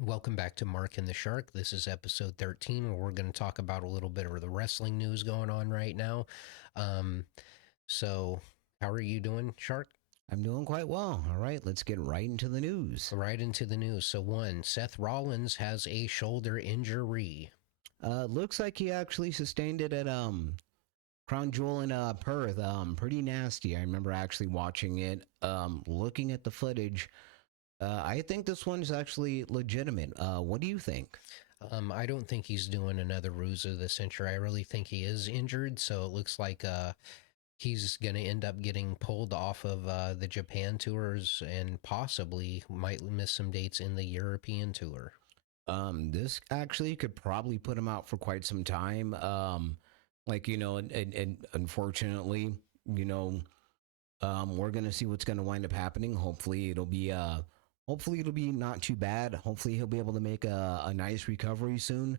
Welcome back to Mark and the Shark. This is episode 13, where we're going to talk about a little bit of the wrestling news going on right now. Um, so, how are you doing, Shark? I'm doing quite well. All right, let's get right into the news. Right into the news. So, one, Seth Rollins has a shoulder injury. Looks like he actually sustained it at Crown Jewel in Perth. Pretty nasty. I remember actually watching it. Looking at the footage, I think this one's actually legitimate. What do you think? I don't think he's doing another ruse of the century. I really think he is injured. So, it looks like he's going to end up getting pulled off of the Japan tours and possibly might miss some dates in the European tour. This actually could probably put him out for quite some time. And unfortunately, you know, we're gonna see what's gonna wind up happening. Hopefully it'll be not too bad. Hopefully he'll be able to make a nice recovery soon.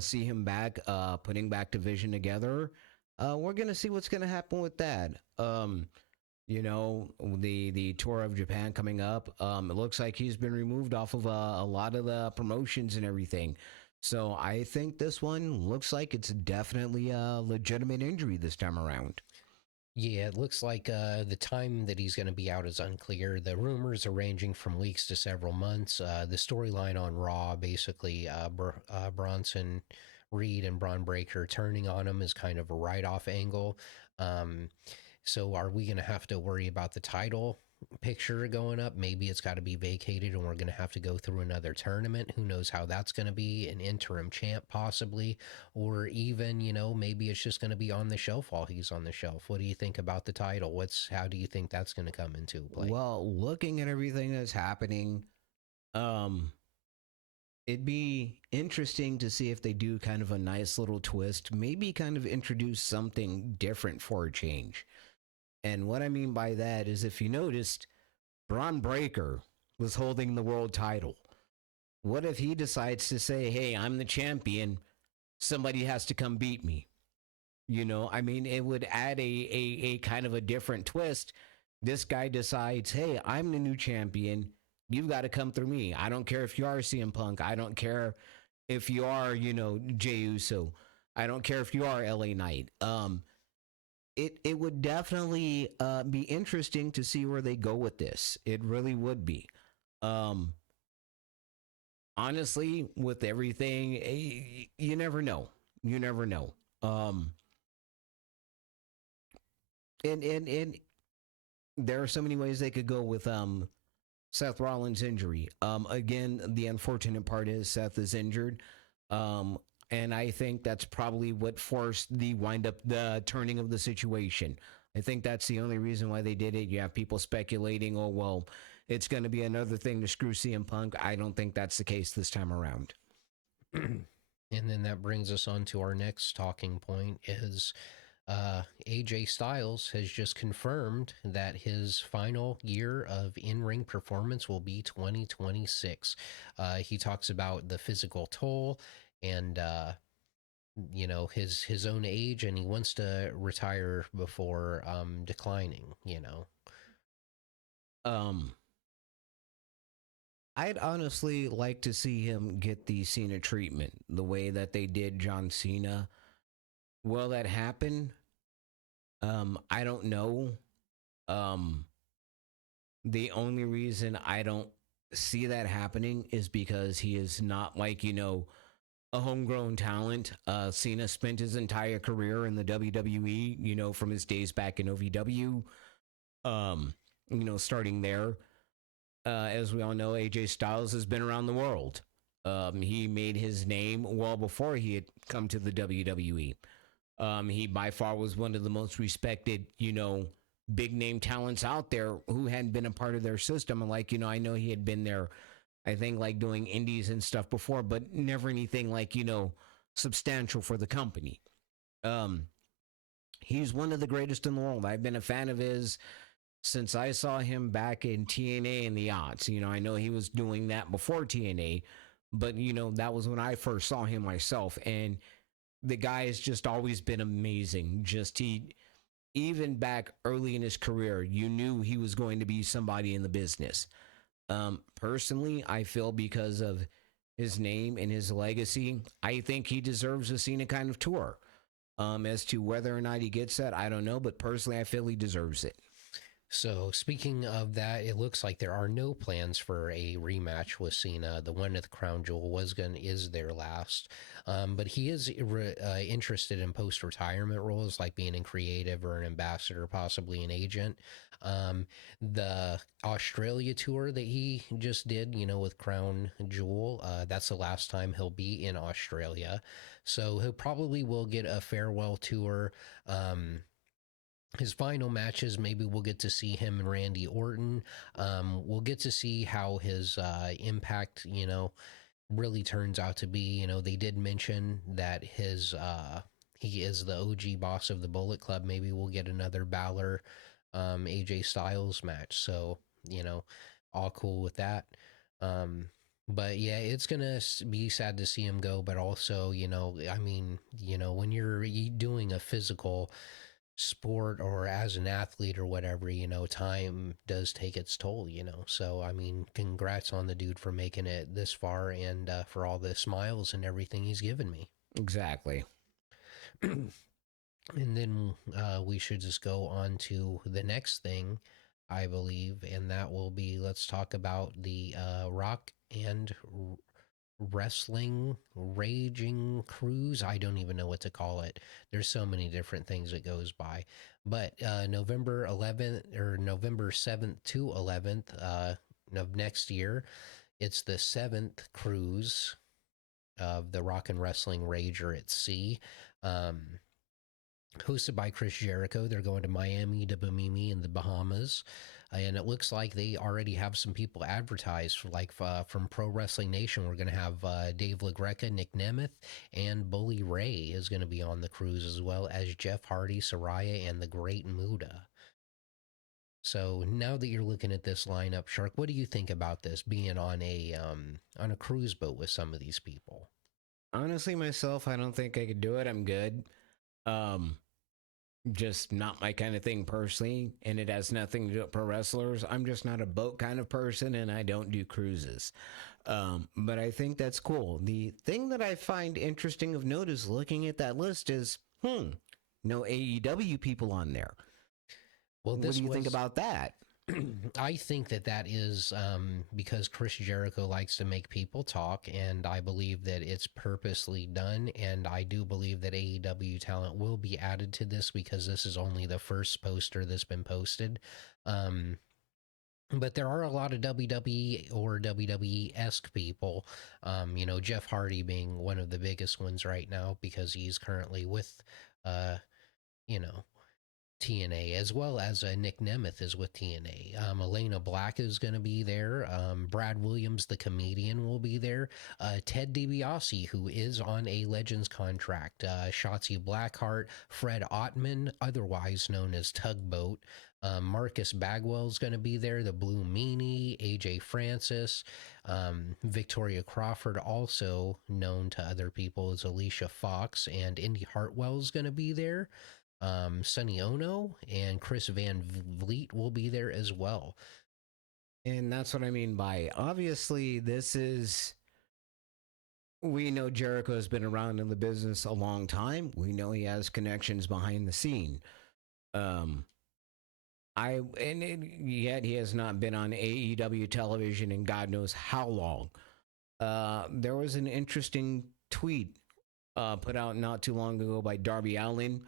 See him back, putting back division together. We're gonna see what's gonna happen with that. The tour of Japan coming up. It looks like he's been removed off of a lot of the promotions and everything. So I think this one looks like it's definitely a legitimate injury this time around. Yeah, it looks like the time that he's going to be out is unclear. The rumors are ranging from weeks to several months. The storyline on Raw, basically, Bronson Reed and Braun Breaker turning on him is kind of a write-off angle. Um, so, are we going to have to worry about the title picture going up? Maybe it's got to be vacated and we're going to have to go through another tournament. Who knows how that's going to be? An interim champ, possibly, or even, maybe it's just going to be on the shelf while he's on the shelf. What do you think about the title? How do you think that's going to come into play? Well, looking at everything that's happening, um, it'd be interesting to see if they do kind of a nice little twist, maybe kind of introduce something different for a change. And what I mean by that is if you noticed, Braun Breaker was holding the world title. What if he decides to say, hey, I'm the champion, somebody has to come beat me? I mean, it would add a kind of a different twist. This guy decides, hey, I'm the new champion. You've got to come through me. I don't care if you are CM Punk. I don't care if you are, Jey Uso. I don't care if you are LA Knight. It would definitely be interesting to see where they go with this. It really would be. Um, Honestly, with everything, you never know. You never know. And there are so many ways they could go with Seth Rollins' injury. Again, the unfortunate part is Seth is injured. Um, and I think that's probably what forced the turning of the situation. I think that's the only reason why they did it. You have people speculating, oh, well, it's going to be another thing to screw CM Punk. I don't think that's the case this time around. And then that brings us on to our next talking point is AJ Styles has just confirmed that his final year of in-ring performance will be 2026. He talks about the physical toll and his own age, and he wants to retire before declining. Um, I'd honestly like to see him get the Cena treatment the way that they did John Cena. Will that happen? I don't know. Um, the only reason I don't see that happening is because he is not like, a homegrown talent. Cena spent his entire career in the WWE, from his days back in OVW, starting there. As we all know, AJ Styles has been around the world. He made his name well before he had come to the WWE. He by far was one of the most respected, big name talents out there who hadn't been a part of their system. And I know he had been there, I think like doing indies and stuff before, but never anything like, substantial for the company. Um, he's one of the greatest in the world. I've been a fan of his since I saw him back in TNA in the odds. I know he was doing that before TNA, but that was when I first saw him myself. And the guy has just always been amazing. Even back early in his career, you knew he was going to be somebody in the business. Personally, I feel because of his name and his legacy, I think he deserves a Cena kind of tour. As to whether or not he gets that, I don't know, but personally, I feel he deserves it. So speaking of that, it looks like there are no plans for a rematch with Cena. The one at the Crown Jewel is their last, but he is interested in post retirement roles like being in creative or an ambassador, possibly an agent. The Australia tour that he just did, with Crown Jewel, that's the last time he'll be in Australia. So he'll probably will get a farewell tour. His final matches, maybe we'll get to see him and Randy Orton. We'll get to see how his impact, really turns out to be. They did mention that he is the OG boss of the Bullet Club. Maybe we'll get another Balor, AJ Styles match. So all cool with that. But yeah, it's gonna be sad to see him go. But also, I mean, when you're doing a physical sport or as an athlete or whatever, time does take its toll. So, I mean, congrats on the dude for making it this far and for all the smiles and everything he's given me. Exactly. And then we should just go on to the next thing, I believe, and that will be let's talk about the Rock and Wrestling Raging Cruise. I don't even know what to call it. There's so many different things it goes by. But November 11th or November 7th to 11th of next year, it's the seventh cruise of the Rock and Wrestling Rager at Sea. Um, Hosted by Chris Jericho. They're going to Miami to Bimini in the Bahamas. And it looks like they already have some people advertised, from Pro Wrestling Nation. We're going to have Dave LaGreca, Nick Nemeth, and Bully Ray is going to be on the cruise, as well as Jeff Hardy, Soraya, and the Great Muda. So now that you're looking at this lineup, Shark, what do you think about this being on a cruise boat with some of these people? Honestly, myself, I don't think I could do it. I'm good. Um, just not my kind of thing personally, and it has nothing to do with pro wrestlers. I'm just not a boat kind of person, and I don't do cruises. But I think that's cool. The thing that I find interesting of note is looking at that list is, no AEW people on there. Well, What this do you think was about that? I think that is because Chris Jericho likes to make people talk, and I believe that it's purposely done. And I do believe that AEW talent will be added to this because this is only the first poster that's been posted. Um, but there are a lot of WWE or WWE esque people. Jeff Hardy being one of the biggest ones right now because he's currently with, uh, you know, TNA, as well as Nick Nemeth is with TNA. Elena Black is going to be there. Brad Williams, the comedian, will be there. Ted DiBiase, who is on a Legends contract. Shotzi Blackheart, Fred Ottman, otherwise known as Tugboat. Marcus Bagwell is going to be there. The Blue Meanie, AJ Francis, Victoria Crawford, also known to other people as Alicia Fox, and Indy Hartwell is going to be there. Sonny Ono and Chris Van Vliet will be there as well. And that's what I mean by obviously, we know Jericho has been around in the business a long time. We know he has connections behind the scene. Um, yet he has not been on AEW television in God knows how long. There was an interesting tweet put out not too long ago by Darby Allin,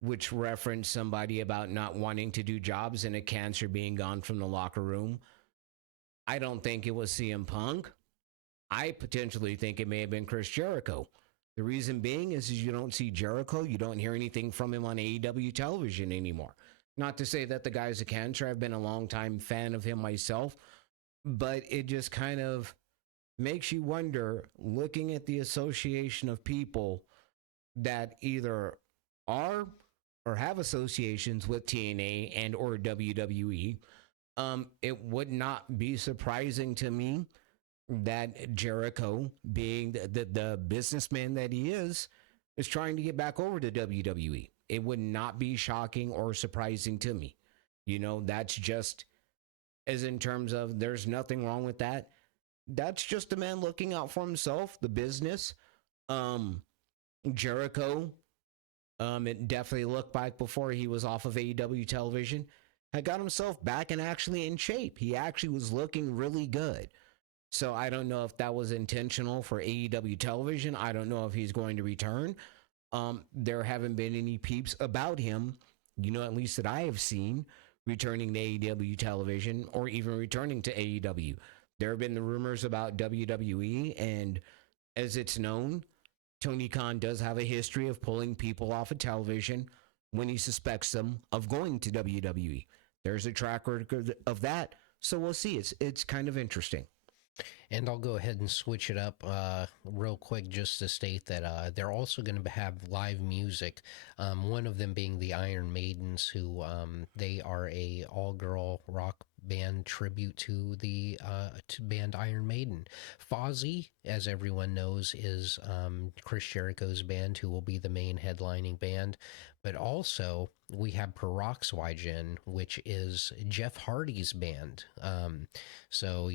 which referenced somebody about not wanting to do jobs and a cancer being gone from the locker room. I don't think it was CM Punk. I potentially think it may have been Chris Jericho. The reason being is you don't see Jericho, you don't hear anything from him on AEW television anymore. Not to say that the guy's a cancer. I've been a long time fan of him myself, but it just kind of makes you wonder, looking at the association of people that either are or have associations with TNA and or WWE. It would not be surprising to me that Jericho, being the businessman that he is trying to get back over to WWE. It would not be shocking or surprising to me. That's just as in terms of there's nothing wrong with that. That's just a man looking out for himself, the business. Um, Jericho, it definitely looked like before he was off of AEW television, had got himself back and actually in shape. He actually was looking really good. So I don't know if that was intentional for AEW television. I don't know if he's going to return. There haven't been any peeps about him, at least that I have seen, returning to AEW television or even returning to AEW. There have been the rumors about WWE, and as it's known, Tony Khan does have a history of pulling people off of television when he suspects them of going to WWE. There's a track record of that, so we'll see. It's kind of interesting. And I'll go ahead and switch it up real quick just to state that they're also going to have live music. One of them being the Iron Maidens, who they are a all-girl rock band tribute to the band Iron Maiden. Fozzy, as everyone knows, is Chris Jericho's band, who will be the main headlining band. But also, we have Peroxygen, which is Jeff Hardy's band. So,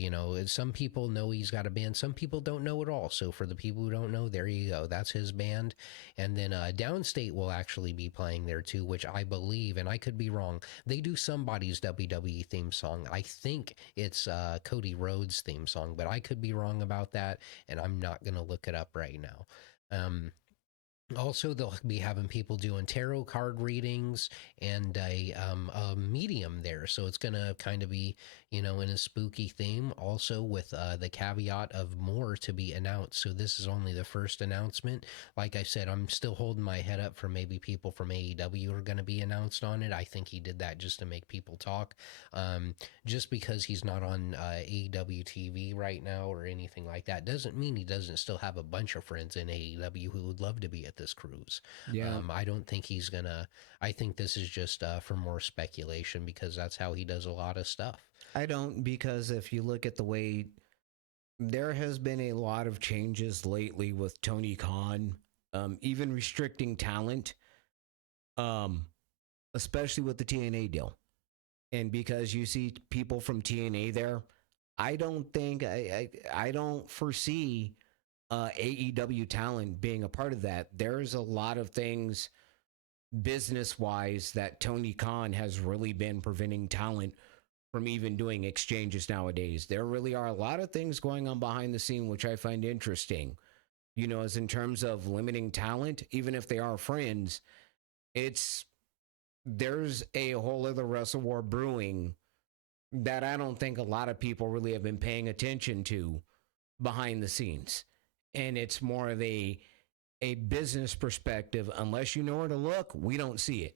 some people know he's got a band. Some people don't know at all. So for the people who don't know, there you go. That's his band. And then Downstate will actually be playing there too, which I believe, and I could be wrong, they do somebody's WWE theme song. I think it's Cody Rhodes' theme song, but I could be wrong about that, and I'm not going to look it up right now. Also, they'll be having people doing tarot card readings and a medium there. So it's going to kind of be, in a spooky theme, also with the caveat of more to be announced. So this is only the first announcement. Like I said, I'm still holding my head up for maybe people from AEW are going to be announced on it. I think he did that just to make people talk. Just because he's not on AEW TV right now or anything like that doesn't mean he doesn't still have a bunch of friends in AEW who would love to be at this cruise. Yeah. I don't think he's gonna. I think this is just for more speculation because that's how he does a lot of stuff. I don't, because if you look at the way there has been a lot of changes lately with Tony Khan, even restricting talent, especially with the TNA deal. And because you see people from TNA there, I don't foresee AEW talent being a part of that. There's a lot of things business wise that Tony Khan has really been preventing talent from even doing exchanges nowadays. There really are a lot of things going on behind the scene, which I find interesting. As in terms of limiting talent, even if they are friends, there's a whole other wrestle war brewing that I don't think a lot of people really have been paying attention to behind the scenes. And it's more of a business perspective. Unless you know where to look, we don't see it.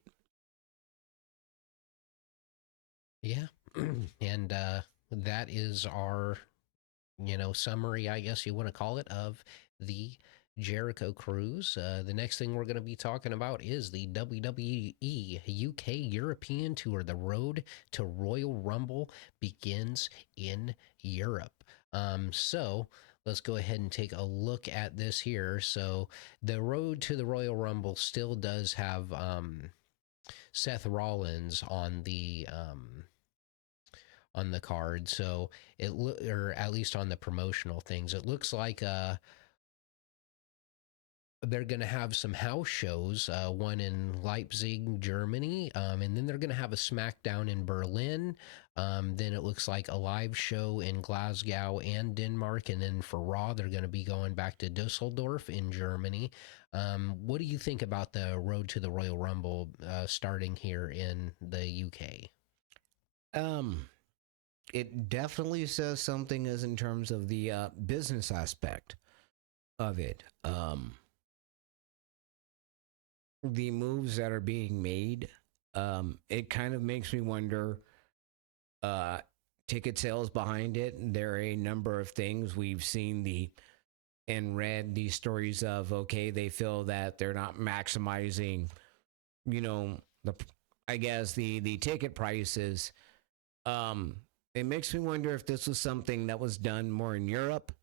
Yeah. And that is our, summary, I guess you want to call it, of the Jericho cruise. The next thing we're going to be talking about is the WWE UK European Tour. The road to Royal Rumble begins in Europe. So let's go ahead and take a look at this here. So the road to the Royal Rumble still does have Seth Rollins on the card. So or at least on the promotional things, it looks like they're going to have some house shows, one in Leipzig, Germany, and then they're going to have a SmackDown in Berlin. Then it looks like a live show in Glasgow and Denmark. And then for Raw, they're going to be going back to Dusseldorf in Germany. What do you think about the road to the Royal Rumble starting here in the UK? It definitely says something as in terms of the business aspect of it. The moves that are being made, it kind of makes me wonder ticket sales behind it. There are a number of things we've seen and read these stories of, okay, they feel that they're not maximizing, the ticket prices. It makes me wonder if this was something that was done more in Europe.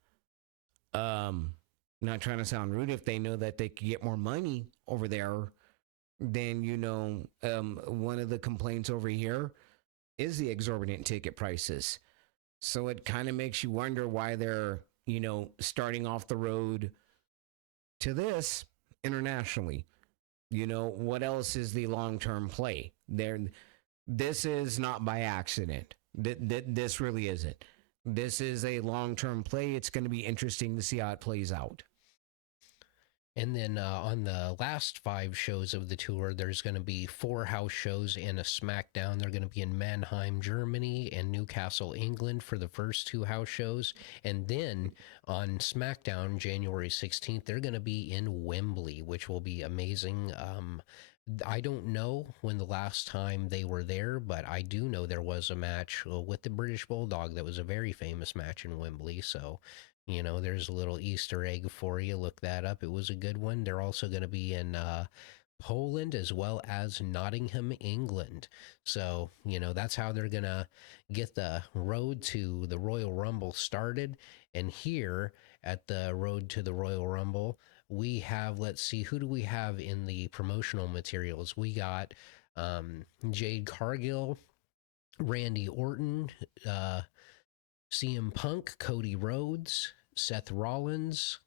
Not trying to sound rude, if they know that they could get more money over there, then one of the complaints over here is the exorbitant ticket prices. So it kind of makes you wonder why they're, starting off the road to this internationally. What else is the long-term play? This is not by accident. This really isn't. This is a long-term play. It's going to be interesting to see how it plays out. And then on the last 5 shows of the tour, there's going to be 4 house shows and a SmackDown. They're going to be in Mannheim, Germany, and Newcastle, England for the first 2 house shows. And then on SmackDown, January 16th, they're going to be in Wembley, which will be amazing. I don't know when the last time they were there, but I do know there was a match with the British Bulldog that was a very famous match in Wembley. So, there's a little Easter egg for you. Look that up. It was a good one. They're also going to be in Poland as well as Nottingham, England. So, that's how they're going to get the road to the Royal Rumble started. And here at the road to the Royal Rumble, we have, let's see, who do we have in the promotional materials? We got Jade Cargill, Randy Orton, CM Punk, Cody Rhodes, Seth Rollins,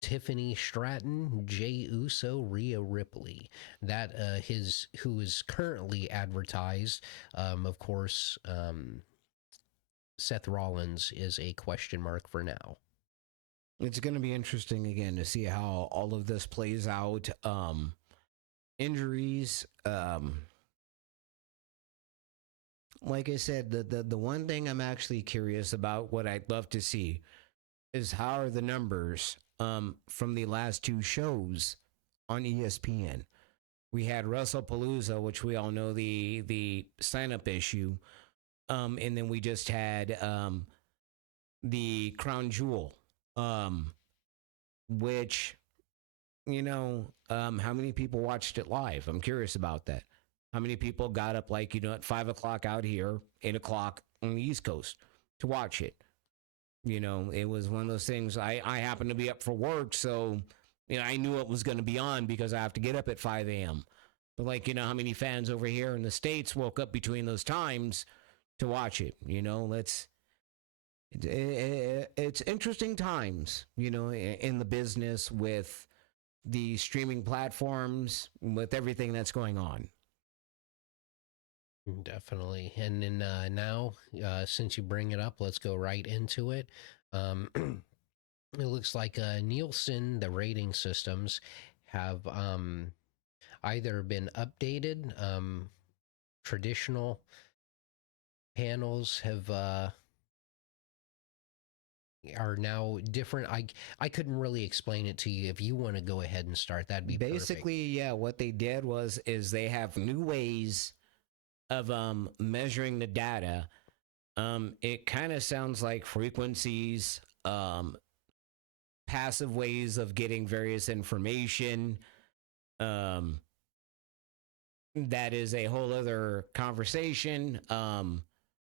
Tiffany Stratton, Jey Uso, Rhea Ripley. That who is currently advertised. Of course, Seth Rollins is a question mark for now. It's going to be interesting again to see how all of this plays out. Injuries. Like I said, the one thing I'm actually curious about, what I'd love to see, is how are the numbers from the last 2 shows on ESPN. We had WrestlePalooza, which we all know the sign up issue, and then we just had the Crown Jewel, which how many people watched it live? I'm curious about that. How many people got up at 5 o'clock out here, 8 o'clock on the East Coast to watch it? It was one of those things. I happened to be up for work, so I knew it was going to be on because I have to get up at 5 a.m. But how many fans over here in the States woke up between those times to watch it? It's interesting times, in the business with the streaming platforms, with everything that's going on. Definitely. And then now, since you bring it up, let's go right into it. It looks like Nielsen, the rating systems, have either been updated. Traditional panels are now different. I couldn't really explain it to you. If you want to go ahead and start, that'd be basically perfect. Yeah. What they did is they have new ways of measuring the data. It kind of sounds like frequencies, passive ways of getting various information. That is a whole other conversation.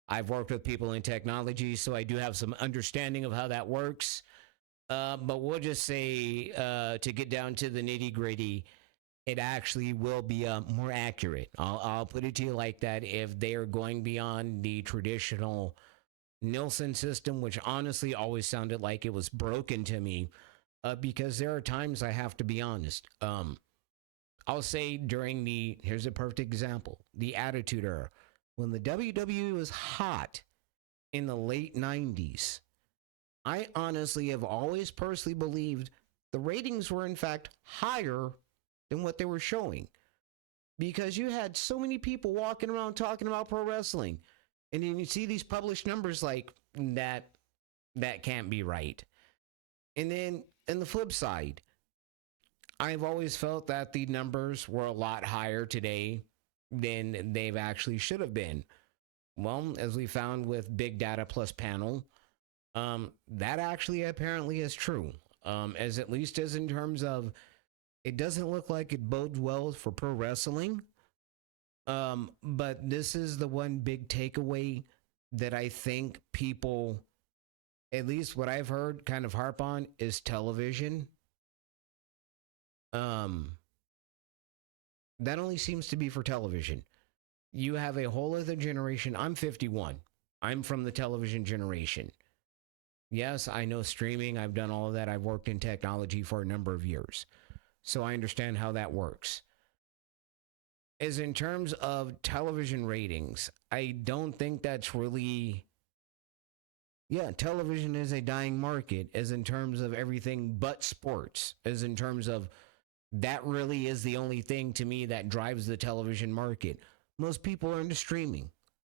I've worked with people in technology, so I do have some understanding of how that works. But we'll just say, to get down to the nitty gritty, it actually will be more accurate. I'll put it to you like that. If they are going beyond the traditional Nielsen system, which honestly always sounded like it was broken to me, because there are times I have to be honest. I'll say here's a perfect example, the Attitude Era. When the WWE was hot in the late 90s, I honestly have always personally believed the ratings were in fact higher than what they were showing, because you had so many people walking around talking about pro wrestling, and then you see these published numbers like that can't be right. And then on the flip side, I've always felt that the numbers were a lot higher today than they've actually should have been. Well, as we found with Big Data Plus Panel, that actually apparently is true, as at least as in terms of, it doesn't look like it bodes well for pro wrestling. But this is the one big takeaway that I think people, at least what I've heard, kind of harp on is television. That only seems to be for television. You have a whole other generation. I'm 51. I'm from the television generation. Yes, I know streaming. I've done all of that. I've worked in technology for a number of years. So I understand how that works. As in terms of television ratings, I don't think that's really. Yeah, television is a dying market, as in terms of everything but sports, as in terms of that really is the only thing to me that drives the television market. Most people are into streaming.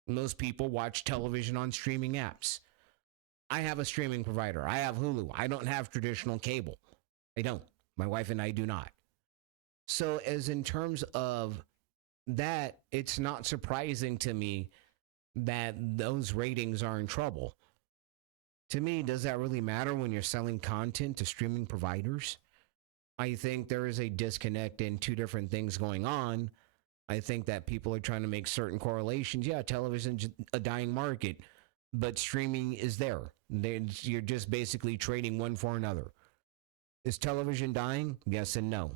Most people watch television on streaming apps. I have a streaming provider. I have Hulu. I don't have traditional cable. I don't. My wife and I do not. So, as in terms of that, it's not surprising to me that those ratings are in trouble. To me, does that really matter when you're selling content to streaming providers? I think there is a disconnect in two different things going on. I think that people are trying to make certain correlations. Yeah, television's a dying market, but streaming is there. You're just basically trading one for another. Is television dying? Yes and no.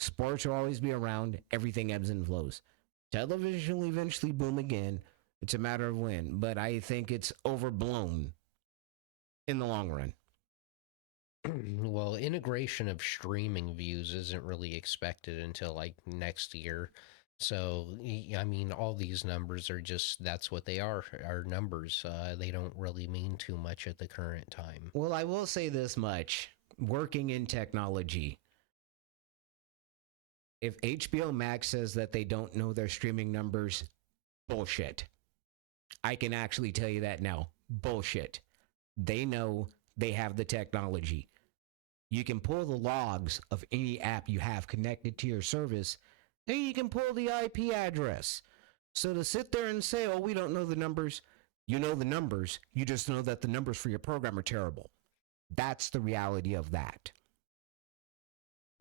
Sports will always be around. Everything ebbs and flows. Television will eventually boom again. It's a matter of when, but I think it's overblown in the long run. Well, integration of streaming views isn't really expected until like next year. So, I mean, all these numbers are just that's what they are numbers. They don't really mean too much at the current time. Well, I will say this much working in technology, if HBO Max says that they don't know their streaming numbers, bullshit. I can actually tell you that now. Bullshit. They know, they have the technology. You can pull the logs of any app you have connected to your service, and you can pull the IP address. So to sit there and say, oh, we don't know the numbers, you know the numbers. You just know that the numbers for your program are terrible. That's the reality of that.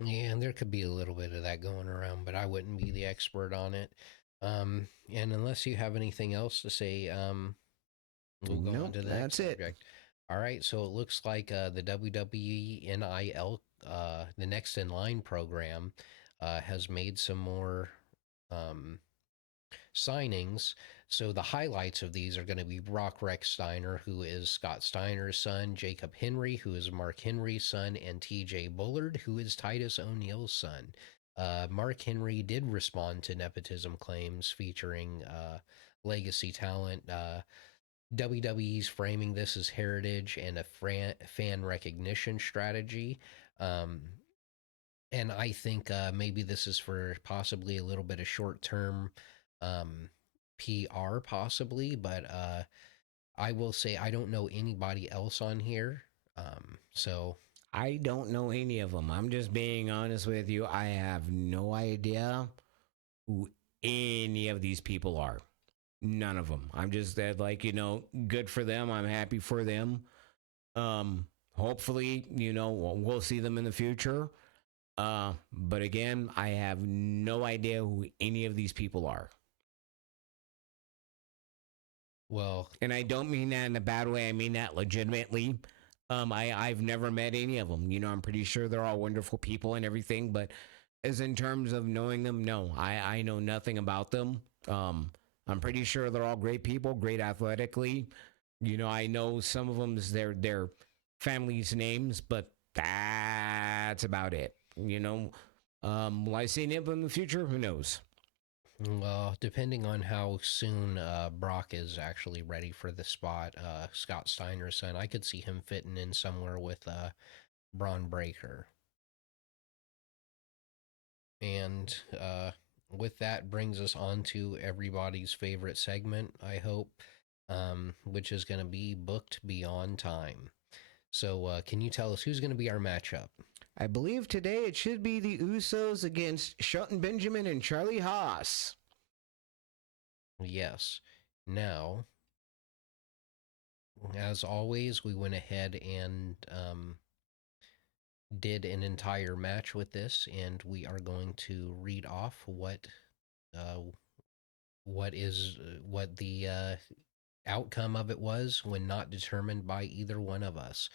Yeah, and there could be a little bit of that going around, but I wouldn't be the expert on it. And unless you have anything else to say, we'll go on Nope, to the next that's it. subject. All right, so it looks like the WWE NIL, the Next in Line program, has made some more um, signings. So the highlights of these are going to be Brock Rex Steiner, who is Scott Steiner's son, Jacob Henry, who is Mark Henry's son, and TJ Bullard, who is Titus O'Neil's son. Mark Henry did respond to nepotism claims featuring legacy talent. WWE's framing this as heritage and a fan recognition strategy. Um, and I think maybe this is for possibly a little bit of short term um, PR, possibly. But I will say I don't know anybody else on here. So I don't know any of them. I'm just being honest with you. I have no idea who any of these people are. None of them. I'm just that, like, good for them. I'm happy for them. Hopefully, we'll see them in the future. But again, I have no idea who any of these people are. well, And I don't mean that in a bad way. I mean that legitimately. I've never met any of them. I'm pretty sure they're all wonderful people and everything. But as in terms of knowing them, no, I know nothing about them. I'm pretty sure they're all great people, great athletically. I know some of them's their family's names, but that's about it. Will I see them in the future? Who knows? depending on how soon Brock is actually ready for the spot, Scott Steiner's son, I could see him fitting in somewhere with Braun Breaker. And with that brings us on to everybody's favorite segment, I hope, which is going to be Booked Beyond Time. So, can you tell us who's going to be our matchup? I believe today it should be the Usos against Shelton Benjamin and Charlie Haas. Yes. Now, as always, we went ahead and did an entire match with this, and we are going to read off uh, what the outcome of it was when not determined by either one of us.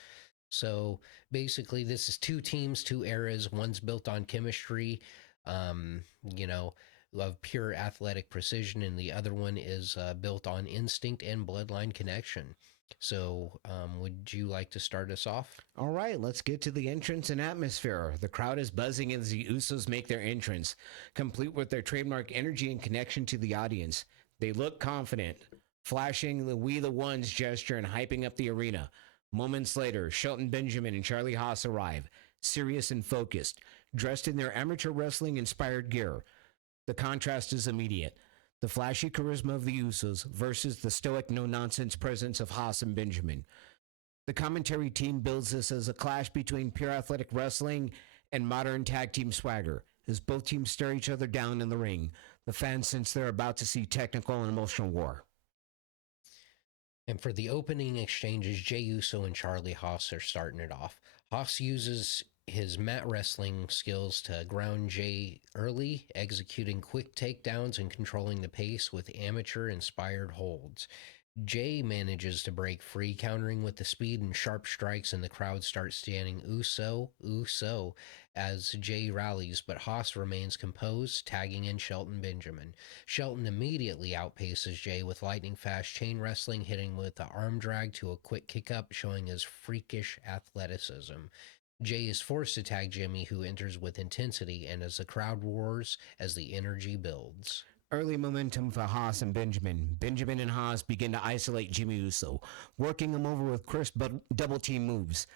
So basically, this is two teams, two eras. One's built on chemistry. Um, you know, of pure athletic precision, and the other one is built on instinct and bloodline connection. So, would you like to start us off? All right, let's get to the entrance and atmosphere. The crowd is buzzing as the Usos make their entrance, complete with their trademark energy and connection to the audience. They look confident, flashing the We the Ones gesture and hyping up the arena. Moments later, Shelton Benjamin and Charlie Haas arrive, serious and focused, dressed in their amateur wrestling inspired gear. The contrast is immediate. The flashy charisma of the Usos versus the stoic, no nonsense presence of Haas and Benjamin. The commentary team builds this as a clash between pure athletic wrestling and modern tag team swagger. As both teams stare each other down in the ring, the fans sense they're about to see technical and emotional war. And for the opening exchanges, Jey Uso and Charlie Haas are starting it off. Haas uses his mat wrestling skills to ground Jey early, executing quick takedowns and controlling the pace with amateur inspired holds. Jey manages to break free, countering with the speed and sharp strikes, and the crowd starts chanting Uso, Uso, as Jey rallies, but Haas remains composed, tagging in Shelton Benjamin. Shelton immediately outpaces Jey with lightning fast chain wrestling, hitting with the arm drag to a quick kick up, showing his freakish athleticism. Jey is forced to tag Jimmy, who enters with intensity, and as the crowd roars as the energy builds. Early momentum for Haas and Benjamin. Benjamin and Haas begin to isolate Jimmy Uso, working him over with crisp double team moves.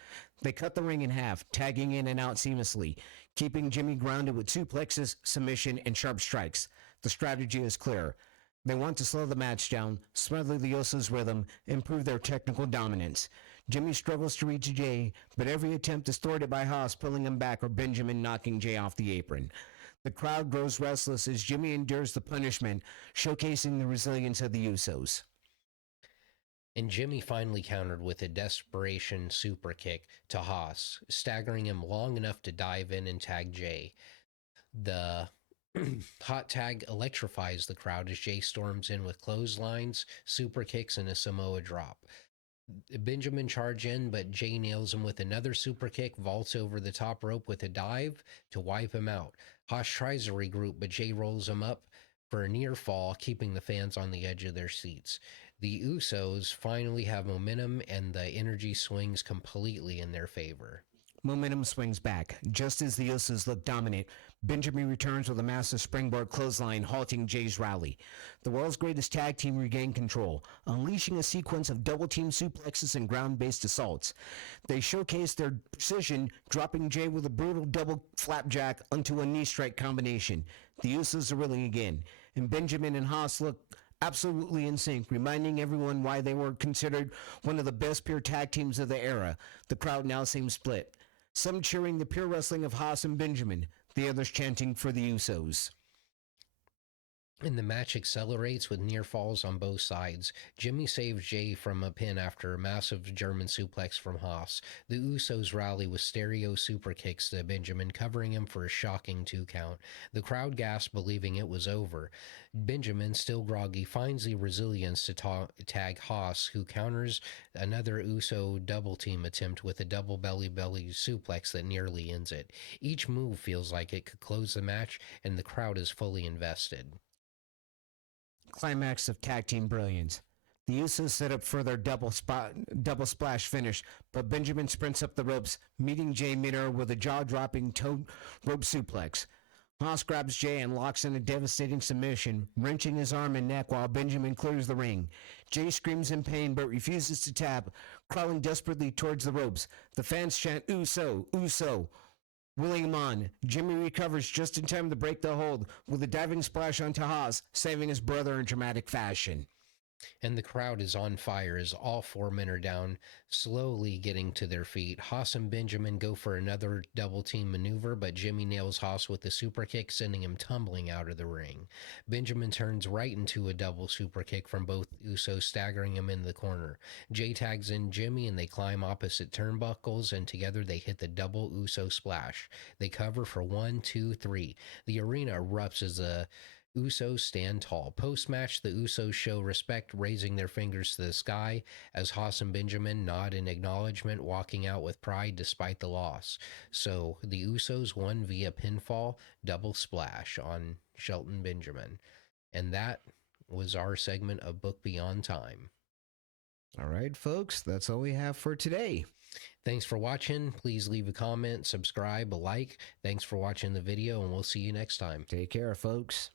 They cut the ring in half, tagging in and out seamlessly, keeping Jimmy grounded with suplexes, submission, and sharp strikes. The strategy is clear. They want to slow the match down, smother the Usos' rhythm, improve their technical dominance. Jimmy struggles to reach Jey, but every attempt is thwarted by Haas pulling him back or Benjamin knocking Jey off the apron. The crowd grows restless as Jimmy endures the punishment, showcasing the resilience of the Usos. And Jimmy finally countered with a desperation super kick to Haas, staggering him long enough to dive in and tag Jey. The hot tag electrifies the crowd as Jey storms in with clotheslines, super kicks, and a Samoa drop. Benjamin charge in, but Jey nails him with another super kick, vaults over the top rope with a dive to wipe him out. Haas tries to regroup, but Jey rolls him up for a near fall, keeping the fans on the edge of their seats. The Usos finally have momentum, and the energy swings completely in their favor. Momentum swings back. Just as the Usos look dominant, Benjamin returns with a massive springboard clothesline, halting Jey's rally. The world's greatest tag team regain control, unleashing a sequence of double-team suplexes and ground-based assaults. They showcase their precision, dropping Jey with a brutal double flapjack onto a knee strike combination. The Usos are reeling again, and Benjamin and Haas look absolutely in sync, reminding everyone why they were considered one of the best pure tag teams of the era. The crowd now seems split. Some cheering the pure wrestling of Haas and Benjamin, the others chanting for the Usos. And the match accelerates with near falls on both sides. Jimmy saves Jey from a pin after a massive German suplex from Haas. The Usos rally with stereo super kicks to Benjamin, covering him for a shocking 2 count. The crowd gasped, believing it was over. Benjamin, still groggy, finds the resilience to tag Haas, who counters another Uso double team attempt with a double belly suplex that nearly ends it. Each move feels like it could close the match, and the crowd is fully invested. Climax of tag team brilliance. The Usos set up for their double splash finish, but Benjamin sprints up the ropes, meeting Jey midair with a jaw-dropping toe rope suplex. Haas grabs Jey and locks in a devastating submission, wrenching his arm and neck while Benjamin clears the ring. Jey screams in pain but refuses to tap, crawling desperately towards the ropes. The fans chant, Uso, Uso, willing him on. Jimmy recovers just in time to break the hold with a diving splash onto Haas, saving his brother in dramatic fashion. And the crowd is on fire as all 4 men are down, slowly getting to their feet. Haas and Benjamin go for another double team maneuver, but Jimmy nails Haas with a super kick, sending him tumbling out of the ring. Benjamin turns right into a double super kick from both Usos, staggering him in the corner. Jey tags in Jimmy, and they climb opposite turnbuckles, and together they hit the double Uso splash. They cover for 1, 2, 3. The arena erupts as the Usos stand tall. Post match, the Usos show respect, raising their fingers to the sky as Haas and Benjamin nod in acknowledgement, walking out with pride despite the loss. So the Usos won via pinfall, double splash on Shelton Benjamin. And that was our segment of Book Beyond Time. All right, folks, that's all we have for today. Thanks for watching. Please leave a comment, subscribe, a like. Thanks for watching the video, and we'll see you next time. Take care, folks.